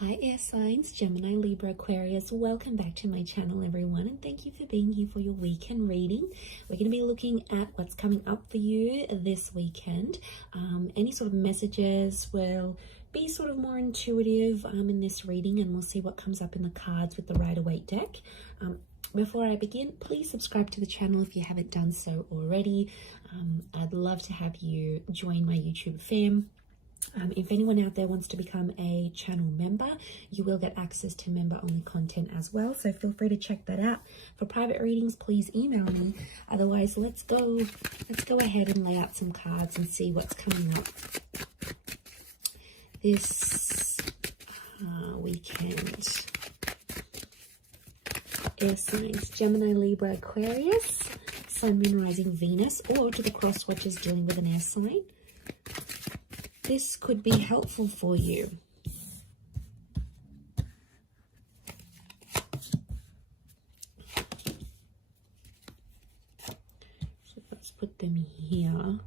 Hi air signs, Gemini, Libra, Aquarius. Welcome back to my channel, everyone, and thank you for being here for your weekend reading. We're going to be looking at what's coming up for you this weekend. Any sort of messages will be sort of more intuitive in this reading, and we'll see what comes up in the cards with the Rider-Waite deck. Before I begin, please subscribe to the channel if you haven't done so already. I'd love to have you join my YouTube fam. If anyone out there wants to become a channel member, you will get access to member-only content as well. So feel free to check that out. For private readings, please email me. Otherwise, let's go ahead and lay out some cards and see what's coming up this weekend. Air signs, Gemini, Libra, Aquarius, Sun, Moon, Rising, Venus, or to the cross watchers dealing with an air sign. This could be helpful for you. So let's put them here.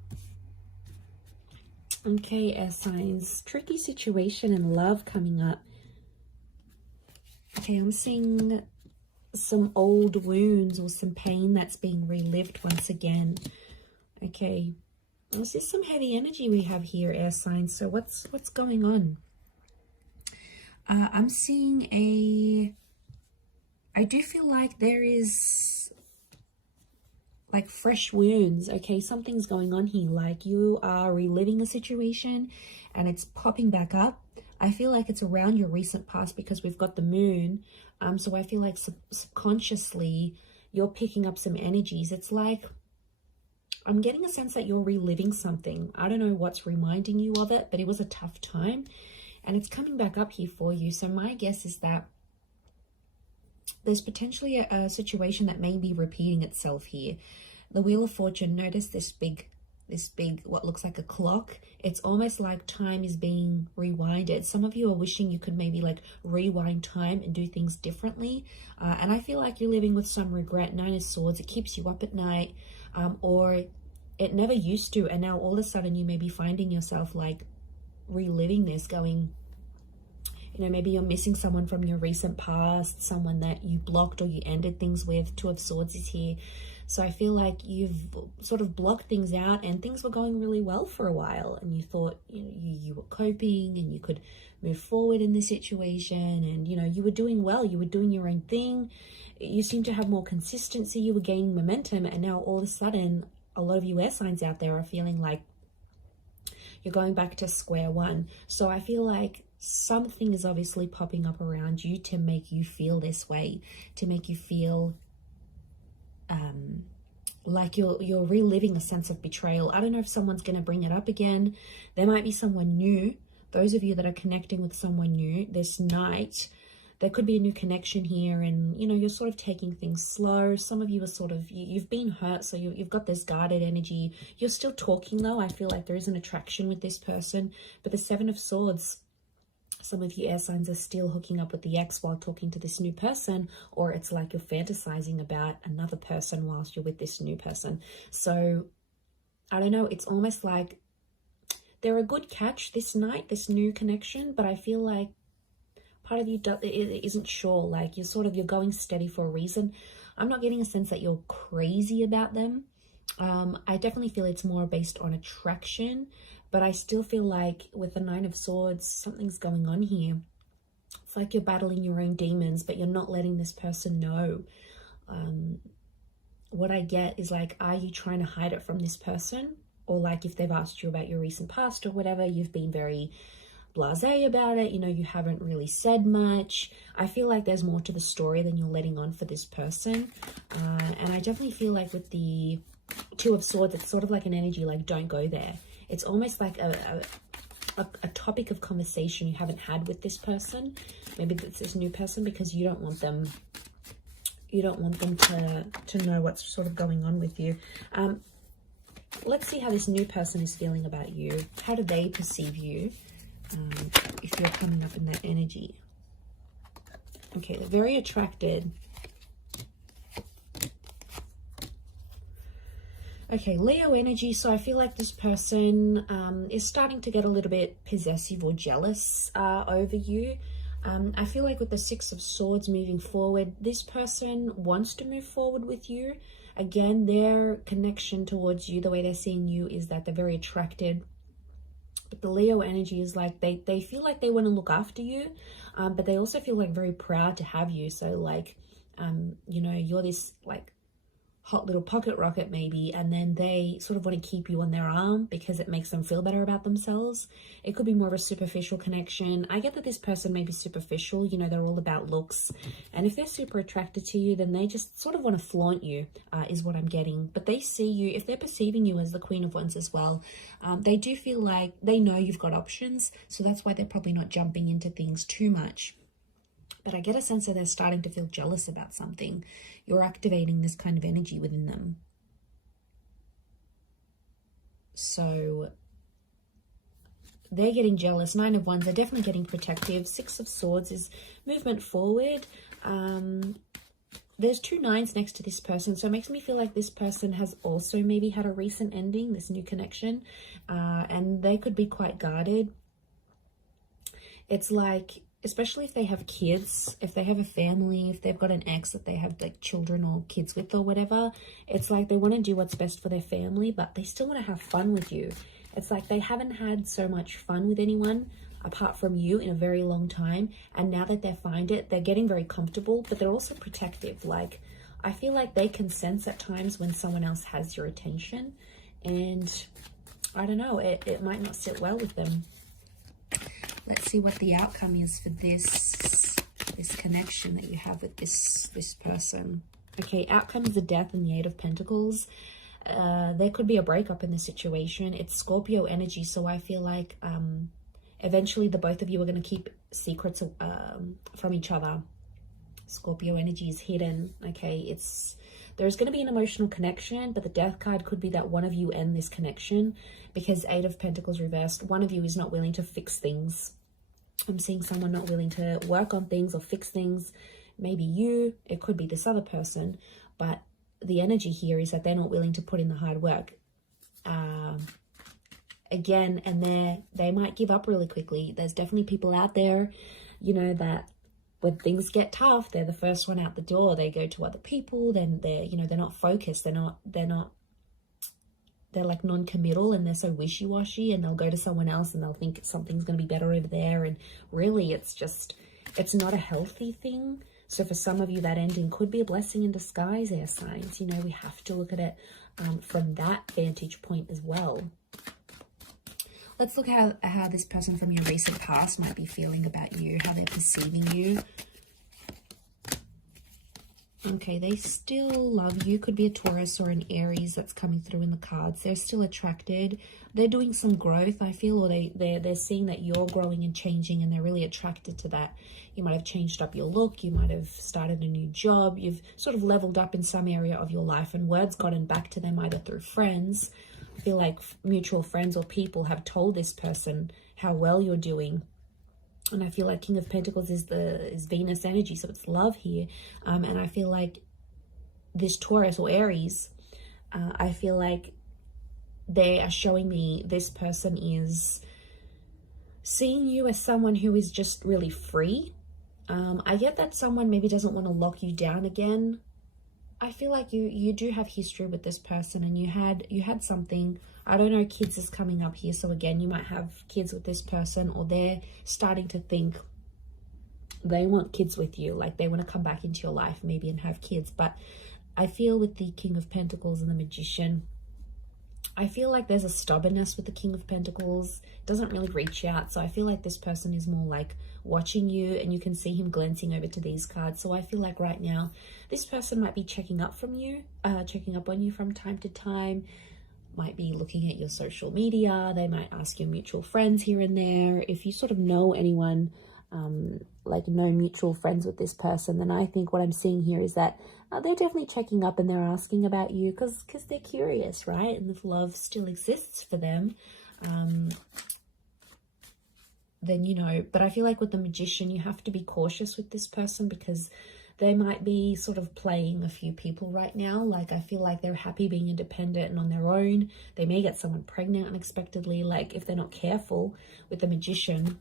Okay, air signs, tricky situation in love coming up. Okay, I'm seeing some old wounds or some pain that's being relived once again. Okay. This is some heavy energy we have here, air signs. So what's going on? I'm seeing I do feel like there is like fresh wounds. Okay, something's going on here. Like you are reliving a situation and it's popping back up. I feel like it's around your recent past because we've got the moon. So I feel like subconsciously you're picking up some energies. It's like I'm getting a sense that you're reliving something. I don't know what's reminding you of it, but it was a tough time and it's coming back up here for you. So my guess is that there's potentially a situation that may be repeating itself here. The Wheel of Fortune, notice this big, what looks like a clock. It's almost like time is being rewinded. Some of you are wishing you could maybe like rewind time and do things differently. And I feel like you're living with some regret. Nine of Swords, it keeps you up at night. Or it never used to, and now all of a sudden you may be finding yourself like reliving this, going, you know, maybe you're missing someone from your recent past, someone that you blocked or you ended things with. Two of Swords is here. So I feel like you've sort of blocked things out and things were going really well for a while and you thought, you know, you were coping and you could move forward in this situation and, you know, you were doing well, you were doing your own thing. You seem to have more consistency, you were gaining momentum, and now all of a sudden a lot of you air signs out there are feeling like you're going back to square one. So I feel like something is obviously popping up around you to make you feel this way, to make you feel like you're reliving a sense of betrayal. I don't know if someone's going to bring it up again. There might be someone new. Those of you that are connecting with someone new this night, there could be a new connection here, and you know, you're sort of taking things slow. Some of you are sort of, you've been hurt, so you've got this guarded energy. You're still talking though. I feel like there is an attraction with this person, but the Seven of Swords, some of you air signs are still hooking up with the ex while talking to this new person, or it's like you're fantasizing about another person whilst you're with this new person. So I don't know, it's almost like they're a good catch this night, this new connection, but I feel like part of you isn't sure, like you're going steady for a reason. I'm not getting a sense that you're crazy about them. I definitely feel it's more based on attraction, but I still feel like with the Nine of Swords, something's going on here. It's like you're battling your own demons, but you're not letting this person know. What I get is like, are you trying to hide it from this person? Or like if they've asked you about your recent past or whatever, you've been very blasé about it, you know, you haven't really said much. I feel like there's more to the story than you're letting on for this person. And I definitely feel like with the Two of Swords, it's sort of like an energy like, don't go there. It's almost like a topic of conversation you haven't had with this person. Maybe it's this new person, because you don't want them to know what's sort of going on with you. Let's see how this new person is feeling about you. How do they perceive you? If you're coming up in that energy. Okay, they're very attracted. Okay, Leo energy. So I feel like this person is starting to get a little bit possessive or jealous over you. I feel like with the Six of Swords moving forward, this person wants to move forward with you. Again, their connection towards you, the way they're seeing you, is that they're very attracted. But the Leo energy is like they feel like they want to look after you, but they also feel like very proud to have you. So like, you know, you're this like hot little pocket rocket maybe, and then they sort of want to keep you on their arm because it makes them feel better about themselves. It could be more of a superficial connection. I get that this person may be superficial, you know, they're all about looks, and if they're super attracted to you, then they just sort of want to flaunt you, is what I'm getting. But they see you, if they're perceiving you as the Queen of Wands as well, they do feel like they know you've got options, so that's why they're probably not jumping into things too much. But I get a sense that they're starting to feel jealous about something. You're activating this kind of energy within them. So they're getting jealous. Nine of Wands, they're definitely getting protective. Six of Swords is movement forward. There's two nines next to this person, so it makes me feel like this person has also maybe had a recent ending, this new connection, and they could be quite guarded. It's like, especially if they have kids, if they have a family, if they've got an ex that they have like children or kids with or whatever, it's like they want to do what's best for their family, but they still want to have fun with you. It's like they haven't had so much fun with anyone apart from you in a very long time, and now that they find it, they're getting very comfortable, but they're also protective. Like, I feel like they can sense at times when someone else has your attention, and I don't know, it might not sit well with them. Let's see what the outcome is for this connection that you have with this person. Okay, outcome is the Death and the Eight of Pentacles. There could be a breakup in the situation. It's Scorpio energy, so I feel like eventually the both of you are going to keep secrets from each other. Scorpio energy is hidden. Okay, there's going to be an emotional connection, but the Death card could be that one of you end this connection, because Eight of Pentacles reversed, one of you is not willing to fix things. I'm seeing someone not willing to work on things or fix things. Maybe you, it could be this other person, but the energy here is that they're not willing to put in the hard work. Again, and they might give up really quickly. There's definitely people out there, you know, that when things get tough, they're the first one out the door. They go to other people, then they're not focused. They're like non-committal, and they're so wishy-washy, and they'll go to someone else and they'll think something's going to be better over there. And really it's not a healthy thing. So for some of you, that ending could be a blessing in disguise, air signs. You know, we have to look at it from that vantage point as well. Let's look at how this person from your recent past might be feeling about you, how they're perceiving you. Okay, they still love you. Could be a Taurus or an Aries that's coming through in the cards. They're still attracted. They're doing some growth, I feel, or they're seeing that you're growing and changing, and they're really attracted to that. You might have changed up your look. You might have started a new job. You've sort of leveled up in some area of your life, and word's gotten back to them either through friends. I feel like mutual friends or people have told this person how well you're doing. And I feel like King of Pentacles is Venus energy, so it's love here. And I feel like this Taurus or Aries, I feel like they are showing me this person is seeing you as someone who is just really free. I get that someone maybe doesn't want to lock you down again. I feel like you do have history with this person, and you had something. I don't know, kids is coming up here, so again, you might have kids with this person, or they're starting to think they want kids with you, like they want to come back into your life maybe and have kids. But I feel with the King of Pentacles and the Magician, I feel like there's a stubbornness with the King of Pentacles. It doesn't really reach out, so I feel like this person is more like watching you, and you can see him glancing over to these cards. So I feel like right now this person might be checking up on you from time to time, might be looking at your social media. They might ask your mutual friends here and there. If you sort of know anyone, like no mutual friends with this person, then I think what I'm seeing here is that they're definitely checking up, and they're asking about you because they're curious, right? And if love still exists for them, then, you know, but I feel like with the Magician, you have to be cautious with this person because they might be sort of playing a few people right now. Like, I feel like they're happy being independent and on their own. They may get someone pregnant unexpectedly, like if they're not careful with the Magician.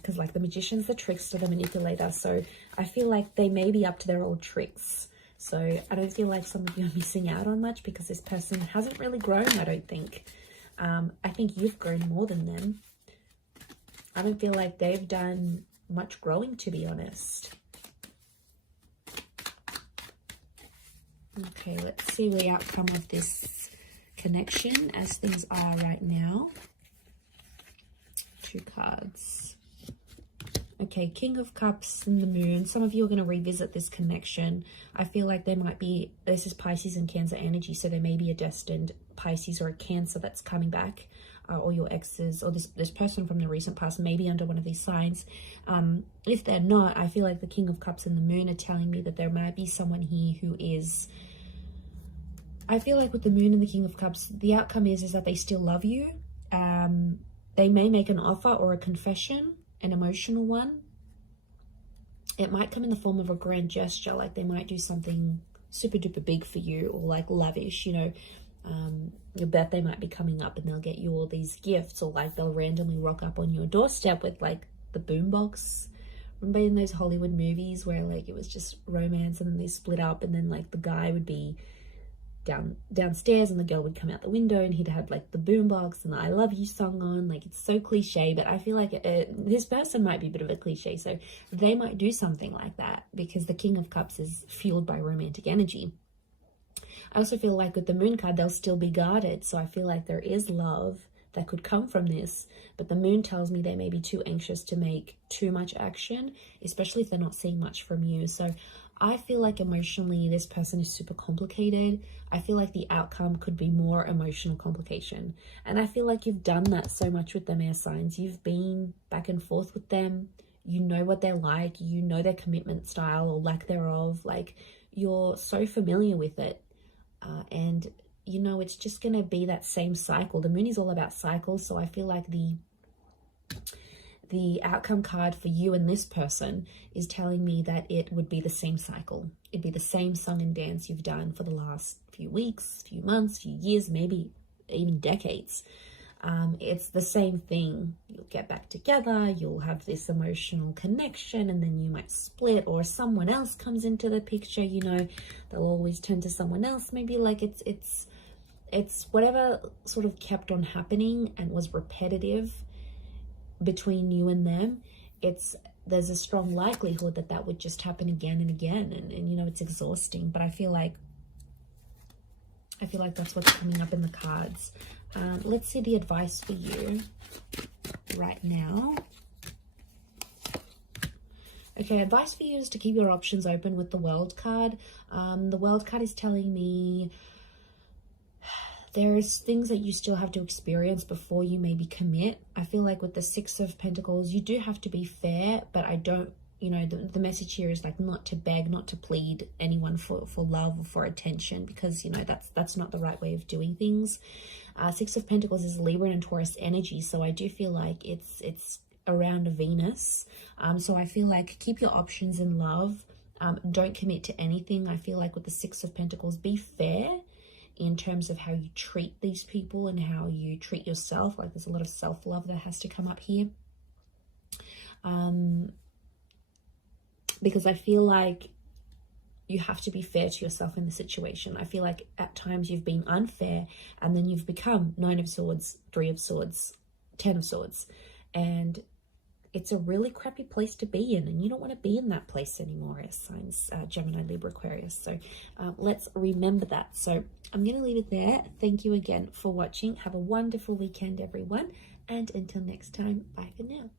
because like the Magician's the trickster, the manipulator. So I feel like they may be up to their old tricks. So I don't feel like some of you are missing out on much because this person hasn't really grown, I don't think. I think you've grown more than them. I don't feel like they've done much growing, to be honest. Okay, let's see the outcome of this connection as things are right now. 2 cards. Okay, King of Cups and the Moon. Some of you are going to revisit this connection. I feel like there might be, this is Pisces and Cancer energy, so there may be a destined Pisces or a Cancer that's coming back, or your exes, or this person from the recent past may be under one of these signs. If they're not, I feel like the King of Cups and the Moon are telling me that there might be someone here who is, I feel like with the Moon and the King of Cups, the outcome is that they still love you. They may make an offer or a confession, an emotional one. It might come in the form of a grand gesture, like they might do something super duper big for you, or like lavish, you know. Your birthday might be coming up and they'll get you all these gifts, or like they'll randomly rock up on your doorstep with like the boombox. Remember in those Hollywood movies where like it was just romance and then they split up, and then like the guy would be downstairs and the girl would come out the window and he'd have like the boombox and the I love you song on. Like, it's so cliche, but I feel like this person might be a bit of a cliche, so they might do something like that because the King of Cups is fueled by romantic energy. I also feel like with the Moon card, they'll still be guarded, so I feel like there is love that could come from this, but the Moon tells me they may be too anxious to make too much action, especially if they're not seeing much from you. So I feel like emotionally this person is super complicated. I feel like the outcome could be more emotional complication. And I feel like you've done that so much with them, air signs. You've been back and forth with them. You know what they're like. You know their commitment style or lack thereof. Like, you're so familiar with it. And, you know, it's just going to be that same cycle. The Moon is all about cycles. So I feel like the outcome card for you and this person is telling me that it would be the same cycle. It'd be the same song and dance you've done for the last few weeks, few months, few years, maybe even decades. It's the same thing. You'll get back together, you'll have this emotional connection, and then you might split, or someone else comes into the picture. You know, they'll always turn to someone else. Maybe like it's whatever sort of kept on happening and was repetitive between you and them. There's a strong likelihood that that would just happen again and again, and you know, it's exhausting. But I feel like that's what's coming up in the cards. Let's see the advice for you right now. Okay, advice for you is to keep your options open with the World card. The World card is telling me there's things that you still have to experience before you maybe commit. I feel like with the Six of Pentacles, you do have to be fair, but I don't, you know, the message here is like not to beg, not to plead anyone for love or for attention, because, you know, that's not the right way of doing things. Six of Pentacles is Libra and Taurus energy, so I do feel like it's around Venus. So I feel like keep your options in love. Don't commit to anything. I feel like with the Six of Pentacles, be fair in terms of how you treat these people and how you treat yourself. Like, there's a lot of self-love that has to come up here. Because I feel like you have to be fair to yourself in the situation. I feel like at times you've been unfair, and then you've become Nine of Swords, Three of Swords, Ten of Swords. And it's a really crappy place to be in, and you don't want to be in that place anymore, as signs Gemini, Libra, Aquarius. So let's remember that. So I'm going to leave it there. Thank you again for watching. Have a wonderful weekend, everyone. And until next time, bye for now.